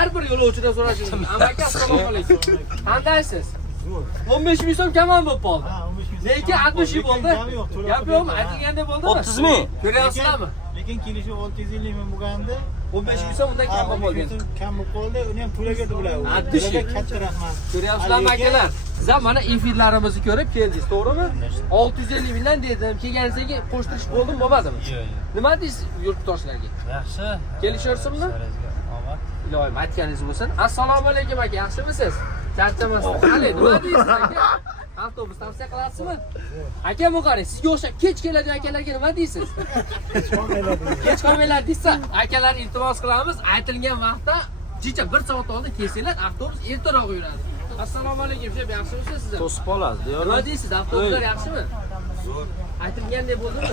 har bir yo'lovchidan so'rashingiz. Amaki assalomu alaykum. Qandaysiz? 15 ming so'm kamon bo'lib qoldi. Lekin 60 yil bo'ldi. Gap yo'qmi? Aytilganda bo'ldimi? 30 ming. Ko'ryapsizlarmi? Lekin kelishi 650 ming bo'lganda 15 ming so'm undan kam bo'lgan. Kam bo'lib qoldi. Uni ham to'lagan bular. 60 yil. Katta rahmat. Ko'ryapsizlarmi akalar? Siz ham mana efirlarimizni ko'rib keldingiz, to'g'rimi? 650 mingdan dedim. Kelganingizga qo'shtirish bo'ldimi, bo'lmadimi? Nima deysiz yurtdoshlarga? Yaxshi. Kelishaversinmi? Iloyim aytganingiz bo'lsin. Assalomu alaykum aka, yaxshimisiz? Charchamasdan. Qani, nima deysiz aka? Avtobus tavsiya qilasizmi? Aka qarang, sizga o'xshab kech keladigan akalarga nima deysiz? Kech qolmanglar deysiz. Akalar iltimos qilamiz, aytilgan vaqtda kecha 1 soat oldin kelsanglar, avtobus ertaroq yuradi. Assalomu alaykum, sheb yaxshimisiz siz? To'sib qolasiz. Nima deysiz? Avtobuslar yaxshimi? Aytilgandek bo'ldimi?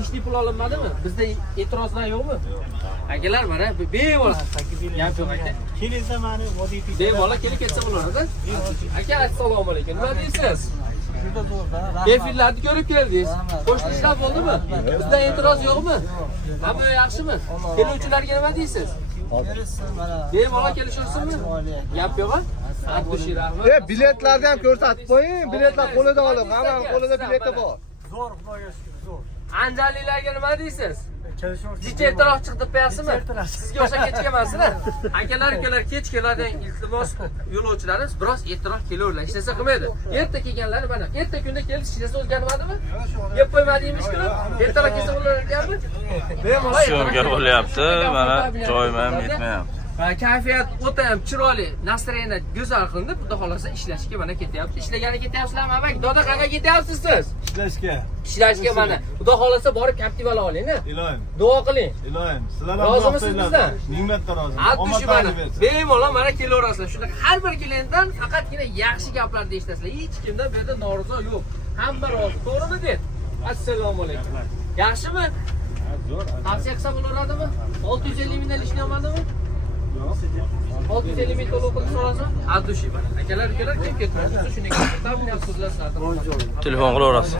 Ishli pul olinmadimi? Bizda e'tirozlar yo'qmi? Akalar mana bemalol. Gap yo'q aka. Kelingizda mani vodiy Bemalol kelib ketsa bo'lardi. Aka assalomu alaykum. Nima deysiz? Efirlarni ko'rib keldingiz. Qo'shnilar bo'ldimi? Bizda e'tiroz yo'qmi? Hamma yaxshimi? Keluvchilarga nima deysiz? Bemalol kelishaversinmi? Gap yo'q-a? Biletlarni ham ko'rsatib qo'ying. Biletlar qo'lida olib, hamma qo'lida bileti bor. zo'r, xudoga shukr, zo'r. Anjalilarga nima deysiz? Kelishib Kecha ertaroq chiqib depayapsizmi? Sizga o'sha kechga emaslar. Akalar kech keladigan iltimos yo'lovchilarimiz biroz ertaroq kelaverlar. Hech narsa qilmaydi. Erta kelganlari mana erta kunda keldi, hech narsa o'zgarmadimi? Yeb qo'ymadingizmi? Ertaroq kelsa bo'larkanmi? Bemalol Syomka bo'lyapti. Mana joyim ham yetmayapti. Kayfiyat o'ta ham chiroyli, nastroyeniya go'zal qilindi. Xudo xolasa ishlashga mana ketyapti. Ishlagani ketyapsizlarmi, amaki? Doda qayerga ketyapsiz siz? Ishlashga. Ishlashga mana. Xudo xolasa borib Captiva oling-a. Iloyim. Duo qiling. Iloyim. Sizlar ham Rozimisiz bizdan? Mingmatda rozi. Atdushimani. Bemalol mana kelaverasizlar. Shunda har bir klientdan faqatgina yaxshi gaplarni eshitasizlar. Hech kimdan bu yerda norizo yo'q. Hamma rozi. To'g'rimi deb? Assalomu alaykum. Yaxshimi? Tavsiya qilsa bo'laveradimi? 650 mingdan ishlayapmadimi? 650 ming to'lov qilib so'rasam, Atdushi. Akalar, ukalar kim ketmaydi? Shunday qilib, ta'minot so'zlar. Telefon qilaverasiz.